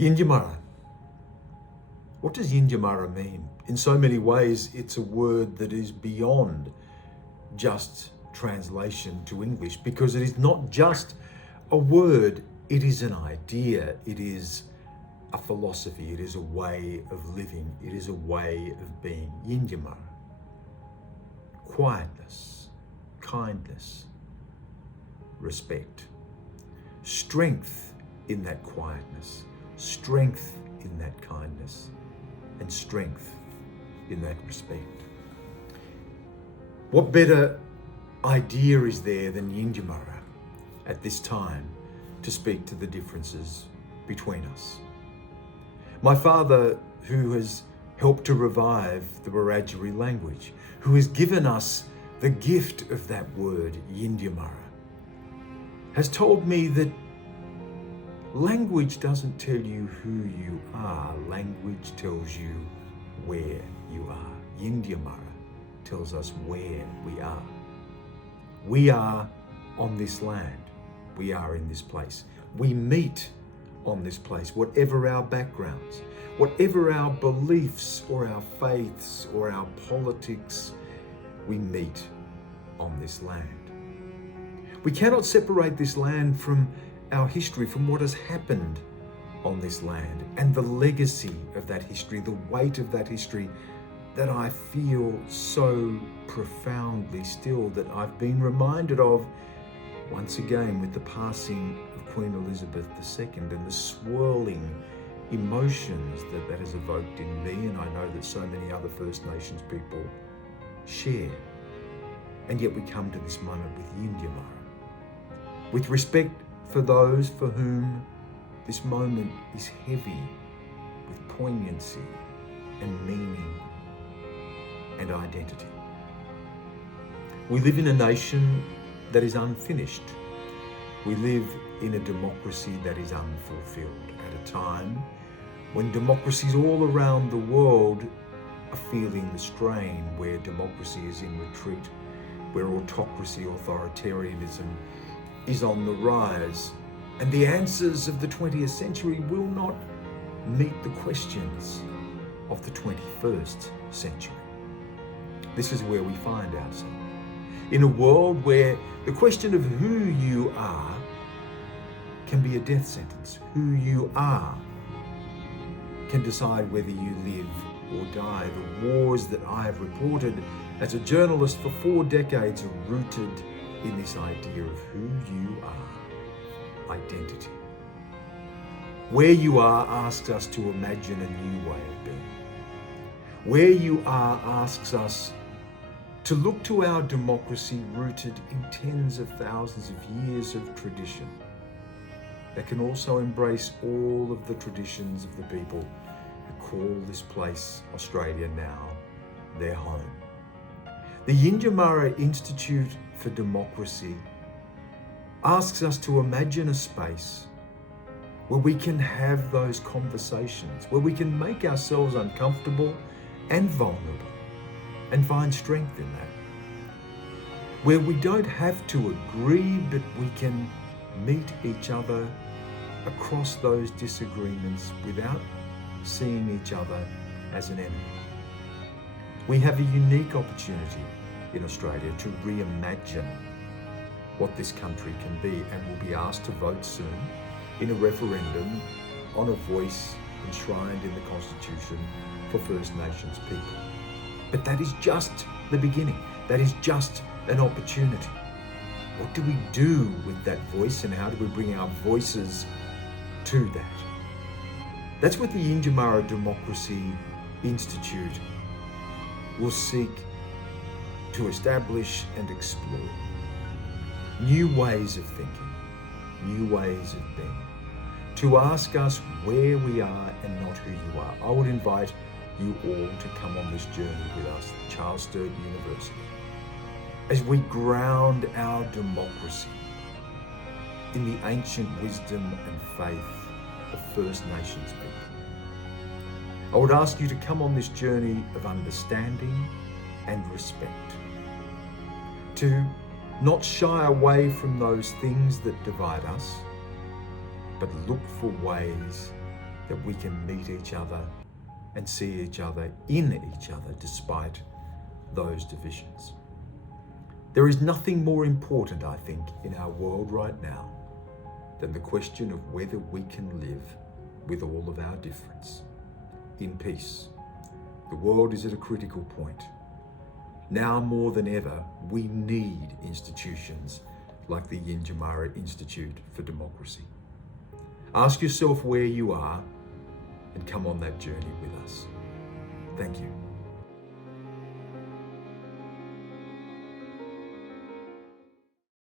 Yindyamarra. What does Yindyamarra mean? In so many ways, it's a word that is beyond just translation to English, because it is not just a word, it is an idea, it is a philosophy, it is a way of living, it is a way of being. Yindyamarra. Quietness, kindness, respect. Strength in that quietness, strength in that kindness, and strength in that respect. What better idea is there than Yindyamarra at this time to speak to the differences between us? My father, who has helped to revive the Wiradjuri language, who has given us the gift of that word, Yindyamarra, has told me that language doesn't tell you who you are, language tells you where you are. Yindyamarra tells us where we are. We are on this land. We are in this place. We meet on this place, whatever our backgrounds, whatever our beliefs or our faiths or our politics, we meet on this land. We cannot separate this land from our history, from what has happened on this land and the legacy of that history, the weight of that history that I feel so profoundly still, that I've been reminded of once again with the passing of Queen Elizabeth II and the swirling emotions that has evoked in me, and I know that so many other First Nations people share. And yet we come to this moment with Yindyamarra, with respect for those for whom this moment is heavy with poignancy and meaning and identity. We live in a nation that is unfinished. We live in a democracy that is unfulfilled at a time when democracies all around the world are feeling the strain, where democracy is in retreat, where autocracy, authoritarianism is on the rise, and the answers of the 20th century will not meet the questions of the 21st century. This is where we find ourselves. In a world where the question of who you are can be a death sentence. Who you are can decide whether you live or die. The wars that I have reported as a journalist for 4 decades are rooted in this idea of who you are, identity. Where you are asks us to imagine a new way of being. Where you are asks us to look to our democracy rooted in tens of thousands of years of tradition that can also embrace all of the traditions of the people who call this place, Australia, now their home. The Yindyamarra Institute for Democracy asks us to imagine a space where we can have those conversations, where we can make ourselves uncomfortable and vulnerable and find strength in that. Where we don't have to agree, but we can meet each other across those disagreements without seeing each other as an enemy. We have a unique opportunity in Australia to reimagine what this country can be, and we'll be asked to vote soon in a referendum on a voice enshrined in the Constitution for First Nations people. But that is just the beginning. That is just an opportunity. What do we do with that voice, and how do we bring our voices to that? That's what the Yindyamarra Democracy Institute will seek to establish and explore. New ways of thinking, new ways of being, to ask us where we are and not who you are. I would invite you all to come on this journey with us at Charles Sturt University as we ground our democracy in the ancient wisdom and faith of First Nations people. I would ask you to come on this journey of understanding and respect, to not shy away from those things that divide us, but look for ways that we can meet each other and see each other in each other despite those divisions. There is nothing more important, I think, in our world right now than the question of whether we can live with all of our difference in peace. The world is at a critical point. Now more than ever, we need institutions like the Yindyamarra Institute for Democracy. Ask yourself where you are and come on that journey with us. Thank you.